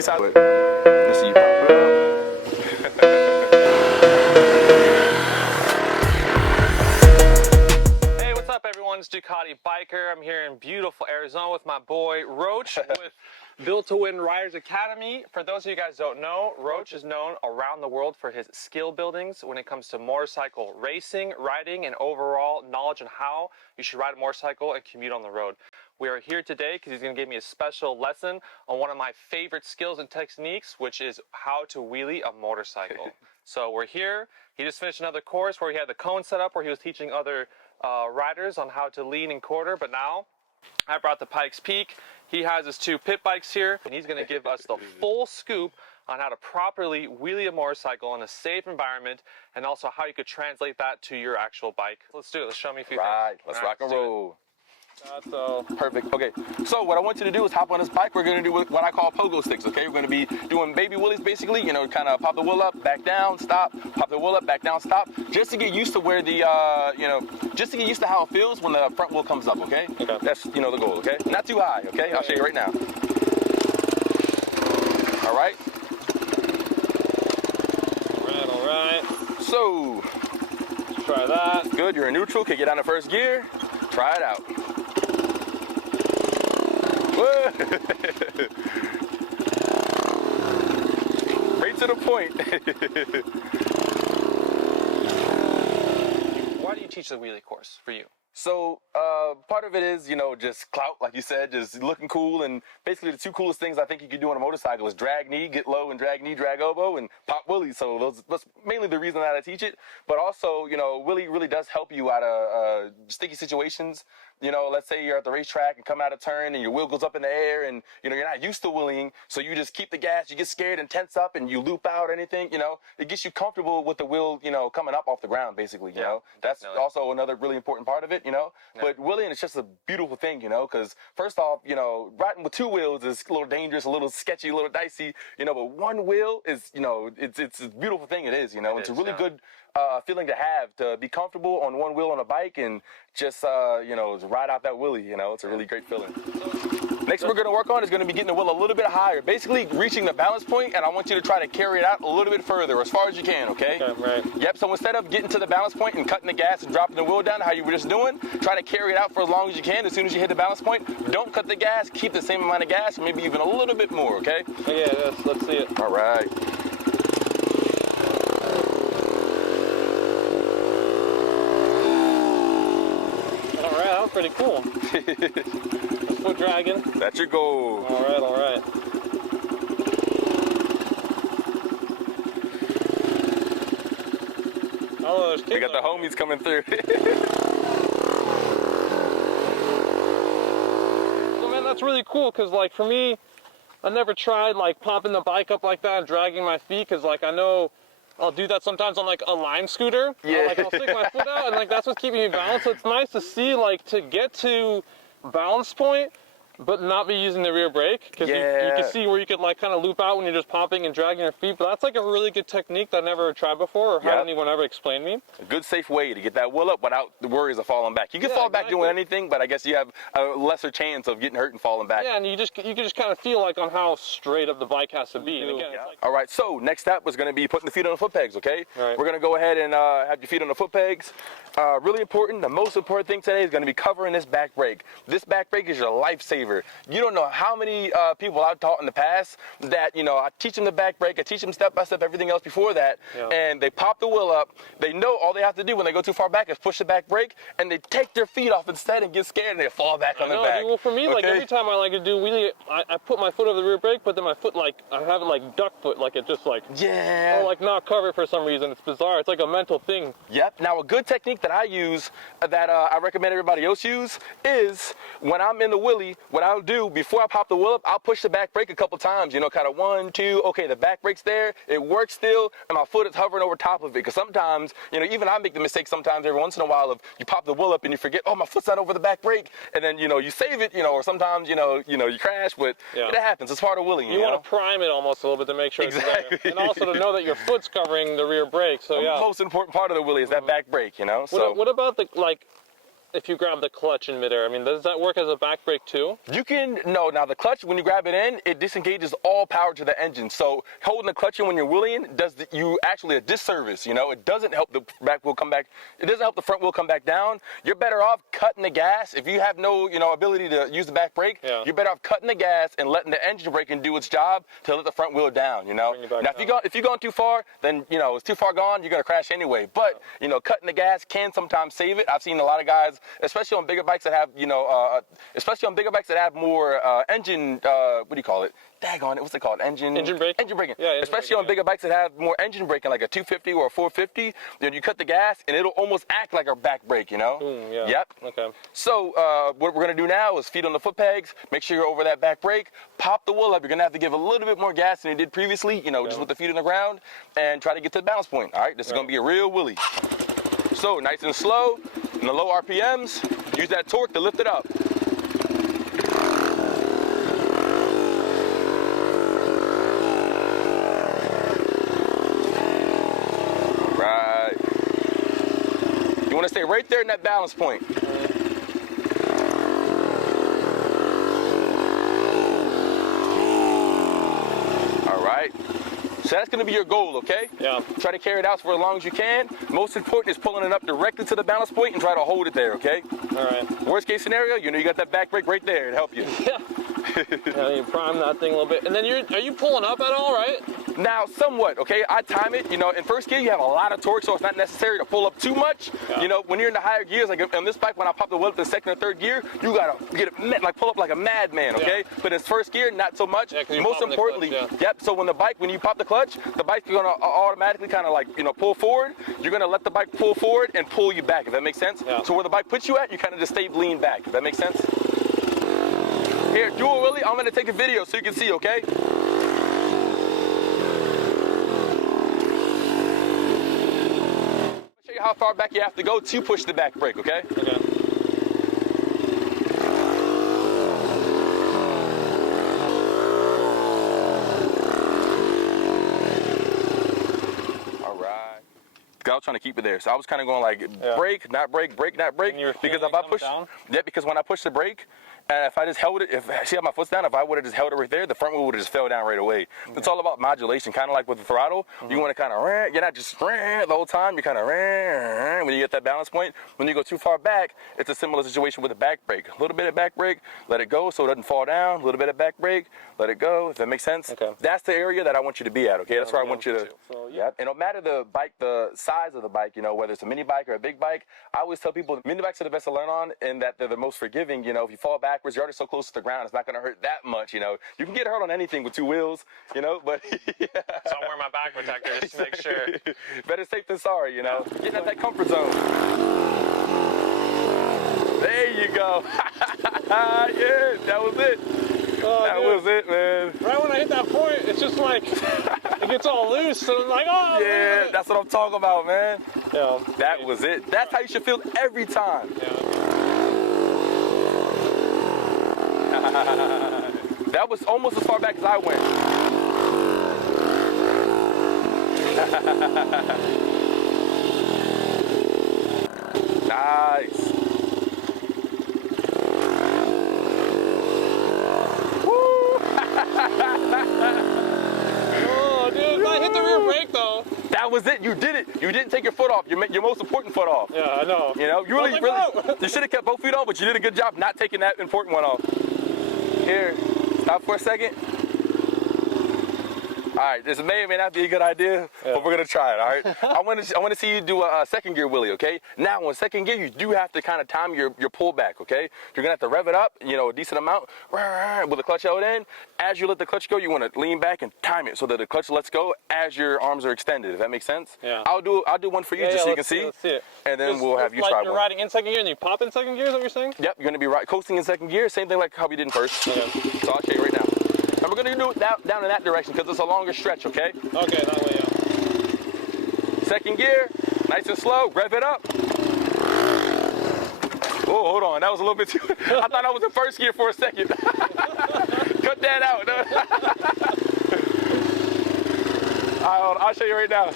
besides it. Let's see you pop it up. Hey, what's up everyone? It's DucatiBiker. I'm here in beautiful Arizona with my boy Roach with Built to Win Riders Academy. For those of you guys who don't know, Roach is known around the world for his skill buildings when it comes to motorcycle racing, riding, and overall knowledge on how you should ride a motorcycle and commute on the road. We are here today because he's going to give me a special lesson on one of my favorite skills and techniques, which is how to wheelie a motorcycle. So we're here. He just finished another course where he had the cone set up where he was teaching other riders on how to lean and quarter, but now I brought the Pikes Peak. He has his two pit bikes here, and he's going to give us the full scoop on how to properly wheelie a motorcycle in a safe environment, and also how you could translate that to your actual bike. Let's do it. Let's show me a few things. Right, let's rock and roll. So Perfect. Okay, so what I want you to do is hop on this bike. We're going to do what I call pogo sticks, okay? We're going to be doing baby wheelies, basically, you know, kind of pop the wheel up, back down, stop, pop the wheel up, back down, stop, just to get used to where the, you know, just to get used to how it feels when the front wheel comes up, okay? Okay. That's, you know, the goal, okay? Not too high, okay? I'll show you right now. All right? all right. So, Let's try that. good, you're in neutral, kick it down to first gear, try it out. Right to the point. Why do you teach the wheelie course for you? So part of it is, you know, just clout, like you said, just looking cool. And basically the two coolest things I think you could do on a motorcycle is drag knee, get low and drag knee, drag elbow, and pop wheelie. So that's mainly the reason that I teach it. But also, you know, wheelie really does help you out of sticky situations. You know, let's say you're at the racetrack and come out of turn and your wheel goes up in the air and, you know, you're not used to wheeling. So you just keep the gas, you get scared and tense up and you loop out or anything, you know, it gets you comfortable with the wheel, you know, coming up off the ground, basically, you know. That's also another really important part of it, you know. But wheeling is just a beautiful thing, you know, because first off, you know, riding with two wheels is a little dangerous, a little sketchy, a little dicey, you know, but one wheel is, you know, it's a beautiful thing it is, you know. It's a really good feeling to have, to be comfortable on one wheel on a bike and just, you know, ride out that wheelie, you know. It's a really great feeling. Next we're going to work on is going to be getting the wheel a little bit higher, basically reaching the balance point, and I want you to try to carry it out a little bit further, as far as you can, okay? Okay, right. Yep, so instead of getting to the balance point and cutting the gas and dropping the wheel down how you were just doing, try to carry it out for as long as you can. As soon as you hit the balance point, don't cut the gas, keep the same amount of gas, maybe even a little bit more, okay? Okay, let's see it. All right. All right, that was pretty cool. Foot dragging. That's your goal. All right, all right. Oh, there's kids. We got the homies coming through. So man, that's really cool because like for me, I never tried like popping the bike up like that and dragging my feet because like I know I'll do that sometimes on like a Lime scooter. Yeah. Like I'll stick my foot out and like that's what's keeping me balanced. So it's nice to see like to get to balance point but not be using the rear brake because you can see where you could like kind of loop out when you're just popping and dragging your feet, but that's like a really good technique that I never tried before or had anyone ever explain me. A good safe way to get that wheel up without the worries of falling back. You can fall back doing anything, but I guess you have a lesser chance of getting hurt and falling back. Yeah, and you can just kind of feel like on how straight up the bike has to be. And again, it's like, all right, so next step was going to be putting the feet on the foot pegs, okay? Right. We're going to go ahead and have your feet on the foot pegs. Really important, the most important thing today is going to be covering this back brake. This back brake is your lifesaver. You don't know how many people I've taught in the past that, you know, I teach them the back brake, I teach them step by step everything else before that, and they pop the wheel up. They know all they have to do when they go too far back is push the back brake, and they take their feet off instead and get scared and they fall back on the back. Well, for me, like every time I like to do wheelie, I put my foot over the rear brake, but then my foot like I have it like duck foot, like it just like or like not covered for some reason. It's bizarre. It's like a mental thing. Yep. Now a good technique that I use that I recommend everybody else use is when I'm in the wheelie, what I'll do before I pop the wheel up, I'll push the back brake a couple times, you know, kind of 1, 2, okay, the back brake's there, it works still, and my foot is hovering over top of it, because sometimes, you know, even I make the mistake sometimes every once in a while of you pop the wheel up and you forget, oh, my foot's not over the back brake, and then, you know, you save it, you know, or sometimes, you know, you crash, but it happens, it's part of wheeling, you know? Want to prime it almost a little bit to make sure it's there. And also to know that your foot's covering the rear brake, so The most important part of the wheelie is that back brake, you know? What about the, like, if you grab the clutch in midair? I mean, does that work as a back brake too? You can, no, now the clutch, when you grab it in, it disengages all power to the engine. So holding the clutch in when you're wheeling does you actually a disservice, you know? It doesn't help the back wheel come back. It doesn't help the front wheel come back down. You're better off cutting the gas. If you have no, you know, ability to use the back brake, you're better off cutting the gas and letting the engine brake and do its job to let the front wheel down, you know? Now, if you're going too far, then, you know, it's too far gone, you're going to crash anyway. But, you know, cutting the gas can sometimes save it. I've seen a lot of guys, especially on bigger bikes that have, you know, especially on bigger bikes that have more engine, what do you call it? Daggone it, what's it called? Engine braking. Yeah, especially on bigger bikes that have more engine braking, like a 250 or a 450. Then you cut the gas, and it'll almost act like a back brake, you know? Yep. Okay. So what we're gonna do now is feet on the foot pegs. Make sure you're over that back brake. Pop the wheel up. You're gonna have to give a little bit more gas than you did previously, you know, just with the feet on the ground, and try to get to the balance point. All right, this is gonna be a real wheelie. So nice and slow, in the low RPMs. Use that torque to lift it up. Right. You want to stay right there in that balance point. All right. So that's going to be your goal, okay? Yeah. Try to carry it out for as long as you can. Most important is pulling it up directly to the balance point and try to hold it there, okay? All right. Worst case scenario, you know you got that back brake right there to help you. Yeah. You prime that thing a little bit. And then are you pulling up at all, right? Now, somewhat, okay? I time it, you know, in first gear, you have a lot of torque, so it's not necessary to pull up too much. Yeah. You know, when you're in the higher gears, like on this bike, when I pop the wheel up to the second or third gear, you gotta get it, like pull up like a madman, okay? Yeah. But in first gear, not so much. Yeah, most importantly, yep, so when you pop the clutch, the bike's gonna automatically kind of like, you know, pull forward. You're gonna let the bike pull forward and pull you back, if that makes sense. Yeah. So where the bike puts you at, you kind of just stay lean back, if that makes sense. Here, do a wheelie. I'm gonna take a video so you can see, okay? Show you how far back you have to go to push the back brake, okay? Okay. All right. I was trying to keep it there, so I was kind of going like brake, not brake, brake, not brake. Because if I push, because when I push the brake, and if I just held it, see how my foot's down, if I would have just held it right there, the front wheel would have just fell down right away. Okay. It's all about modulation, kind of like with the throttle. You want to kind of, you're not just the whole time, you're kind of when you get that balance point. When you go too far back, it's a similar situation with the back brake. A little bit of back brake, let it go so it doesn't fall down. A little bit of back brake, let it go, if that makes sense. Okay. That's the area that I want you to be at, okay? That's where I want you to, And no matter the bike, the size of the bike, you know, whether it's a mini bike or a big bike, I always tell people mini bikes are the best to learn on in that they're the most forgiving. You know, if you fall backwards, you're already so close to the ground, it's not going to hurt that much, you know. You can get hurt on anything with two wheels, you know, but So I'm wearing my back protector just to make sure. Better safe than sorry, you know. Getting out that comfort zone. There you go. Yeah, that was it. Oh, that was it, man. Right when I hit that point, it's just like, it gets all loose, so I'm like, oh, yeah, man. That's what I'm talking about, man. Yeah. That was it. That's how you should feel every time. Yeah. That was almost as far back as I went. Nice. Oh, dude, I hit the rear brake though. That was it. You did it. You didn't take your foot off. Your most important foot off. Yeah, I know. You know, you you should have kept both feet on, but you did a good job not taking that important one off. Here, stop for a second. All right, this may or may not be a good idea, but we're gonna try it. All right. I want to see you do a second gear wheelie. Okay. Now, on second gear, you do have to kind of time your pull back. Okay. You're gonna have to rev it up, you know, a decent amount with the clutch held in. As you let the clutch go, you want to lean back and time it so that the clutch lets go as your arms are extended. If that makes sense. Yeah. I'll do one for you just so you can see. Let's see it. And then we'll have you try one. Like you're riding in second gear and you pop in second gear. Is that what you're saying? Yep. You're gonna be coasting in second gear. Same thing like how we did in first. Okay. So I'll show you right now. And we're going to do it down in that direction because it's a longer stretch, okay? Okay, that way, yeah. Second gear, nice and slow, rev it up. Oh, hold on, that was a little bit too... I thought I was in first gear for a second. Cut that out. All right, I'll show you right now.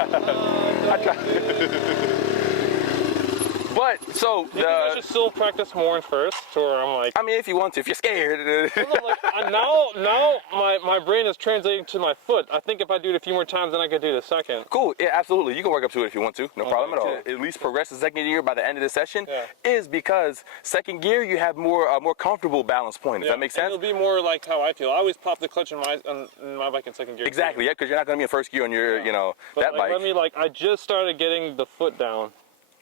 I try. But so you think I should still practice more in first, or I'm like. I mean, if you want to, if you're scared. Now my brain is translating to my foot. I think if I do it a few more times, then I could do the second. Cool. Yeah, absolutely. You can work up to it if you want to. No problem at all. At least progress the second gear by the end of the session is because second gear you have more comfortable balance point. Does that make sense? And it'll be more like how I feel. I always pop the clutch in my bike in second gear. Exactly. Yeah, because you're not going to be in first gear on your that bike. Let me I just started getting the foot down.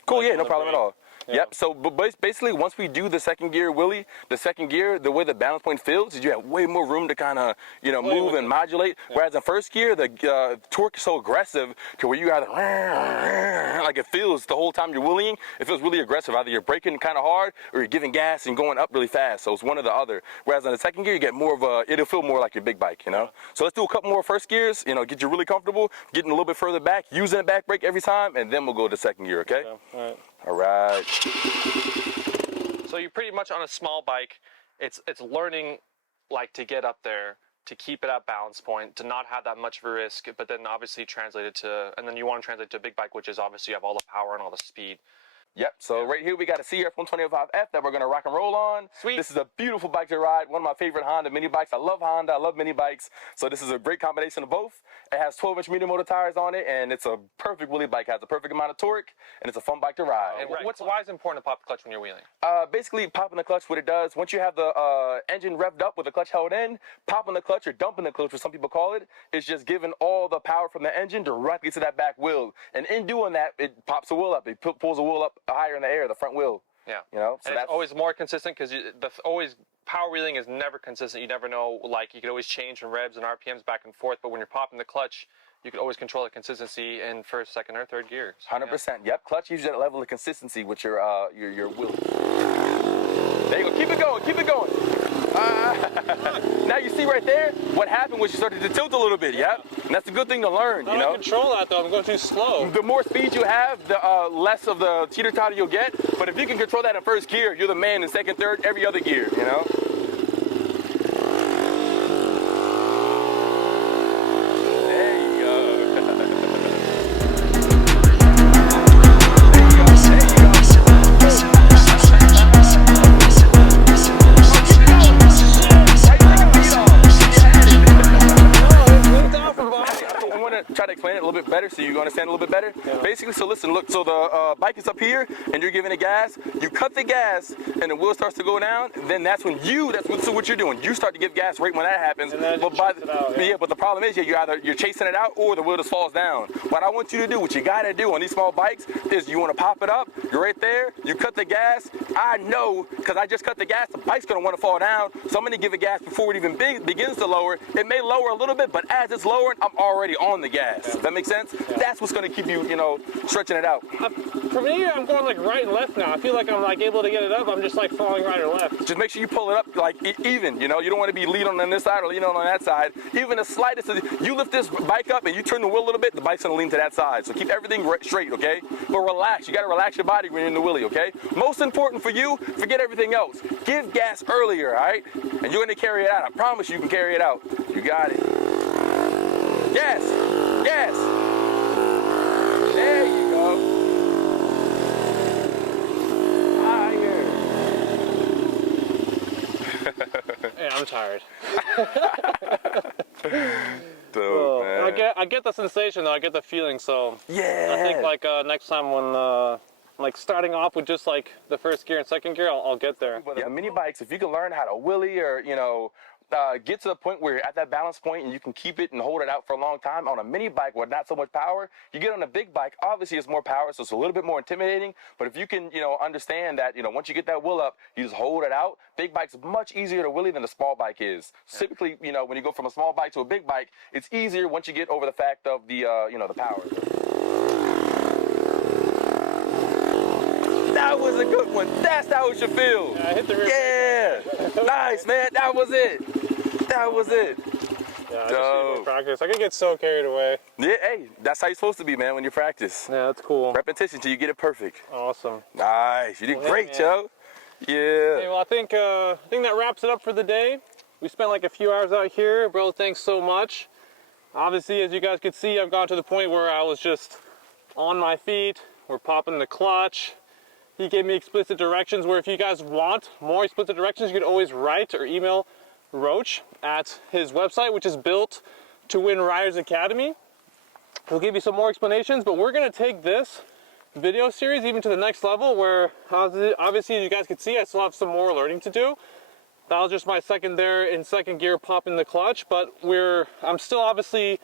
Cool, yeah, no problem at all. Yeah. Yep, so but basically once we do the second gear wheelie, the second gear, the way the balance point feels is you have way more room to kind of, move and modulate. Yeah. Whereas in first gear, the torque is so aggressive to where you either, like it feels the whole time you're wheeling, it feels really aggressive. Either you're braking kind of hard or you're giving gas and going up really fast. So it's one or the other. Whereas on the second gear, you get more of it'll feel more like your big bike, So let's do a couple more first gears, get you really comfortable, getting a little bit further back, using the back brake every time, and then we'll go to second gear, okay? All right. All right. So you're pretty much on a small bike. It's learning to get up there, to keep it at balance point, to not have that much of a risk, but then obviously translate it to, and then you want to translate to a big bike, which is obviously you have all the power and all the speed. Yep, so right here we got a CRF 125F that we're going to rock and roll on. Sweet. This is a beautiful bike to ride, one of my favorite Honda mini bikes. I love Honda, I love mini bikes, so this is a great combination of both. It has 12-inch medium motor tires on it, and it's a perfect wheelie bike. It has a perfect amount of torque, and it's a fun bike to ride. And why is it important to pop the clutch when you're wheeling? Basically, popping the clutch, what it does, once you have the engine revved up with the clutch held in, popping the clutch or dumping the clutch, what some people call it, is just giving all the power from the engine directly to that back wheel. And in doing that, it pops the wheel up. It pulls the wheel up higher in the air, the front wheel. Yeah. So and it's always more consistent because always power wheeling is never consistent. You never know, you can always change from revs and RPMs back and forth, but when you're popping the clutch, you can always control the consistency in first, second, or third gear. So, 100%. Yep. Clutch gives you that level of consistency with your wheel. There you go. Keep it going. Keep it going. Now you see right there what happened was you started to tilt a little bit. Yep. And that's a good thing to learn. How do I control that though? I'm going too slow. The more speed you have, the less of the teeter-totter you'll get. But if you can control that in first gear, you're the man in second, third, every other gear. Try to explain it a little bit better so you understand a little bit better. Yeah. Basically, so listen, look, so the bike is up here and you're giving it gas, you cut the gas and the wheel starts to go down, then that's what you're doing. You start to give gas right when that happens. But but the problem is you're chasing it out or the wheel just falls down. What I want you to do, what you gotta do on these small bikes is you wanna pop it up, you're right there, you cut the gas. I know, because I just cut the gas, the bike's gonna wanna fall down, so I'm gonna give it gas before it even begins to lower. It may lower a little bit, but as it's lowering, I'm already on the gas. Does that make sense? Yeah. That's what's going to keep you, stretching it out. For me, I'm going right and left now. I feel like I'm able to get it up. I'm just falling right or left. Just make sure you pull it up even. You don't want to be leaning on this side or leaning on that side. Even the slightest, you lift this bike up and you turn the wheel a little bit, the bike's going to lean to that side. So keep everything straight, okay? But relax. You got to relax your body when you're in the wheelie, okay? Most important for you, forget everything else. Give gas earlier, all right? And you're going to carry it out. I promise you can carry it out. You got it. Gas. Gas. There you go. Higher. Yeah, I'm tired. Dope, man. I get the sensation though. I get the feeling. So yeah. I think next time when starting off with just the first gear and second gear, I'll get there. But the mini bikes, if you can learn how to wheelie or get to the point where you're at that balance point and you can keep it and hold it out for a long time on a mini bike with not so much power. You get on a big bike, obviously it's more power, so it's a little bit more intimidating. But if you can, understand that, once you get that wheel up, you just hold it out. Big bike's much easier to wheelie than a small bike is. Yeah. Typically, when you go from a small bike to a big bike, it's easier once you get over the fact of the, the power. That was a good one. That's how it should feel. Yeah, I hit the rear. Yeah. Nice, man. That was it. That was it. Yeah, I just need more practice. I could get so carried away. Yeah, hey, that's how you're supposed to be, man, when you practice. Yeah, that's cool. Repetition till you get it perfect. Awesome. Nice. You did great, Joe. Yeah. Hey, well, I think that wraps it up for the day. We spent a few hours out here. Bro, thanks so much. Obviously, as you guys could see, I've gone to the point where I was just on my feet. We're popping the clutch. He gave me explicit directions where if you guys want more explicit directions, you can always write or email Roach at his website, which is Built to Win Riders Academy. He'll give you some more explanations, but we're gonna take this video series even to the next level where obviously, as you guys can see, I still have some more learning to do. That was just my second there in second gear popping the clutch, but I'm still obviously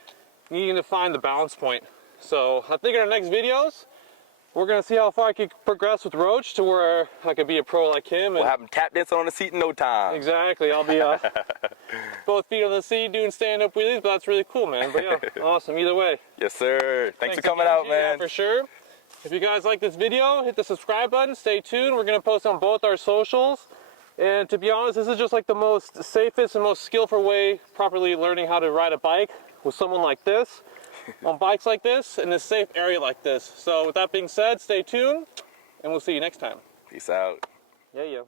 needing to find the balance point. So I think in our next videos, we're gonna see how far I can progress with Roach to where I could be a pro like him. We'll have him tap dancing on the seat in no time. Exactly, I'll be both feet on the seat doing stand-up wheelies, but that's really cool, man. But yeah, awesome either way. Yes, sir. Thanks for coming again, out, man. Yeah, for sure. If you guys like this video, hit the subscribe button, stay tuned. We're gonna post on both our socials. And to be honest, this is just like the most safest and most skillful way properly learning how to ride a bike with someone like this. On bikes like this in a safe area like this. So with that being said, stay tuned and we'll see you next time. Peace out. Yeah.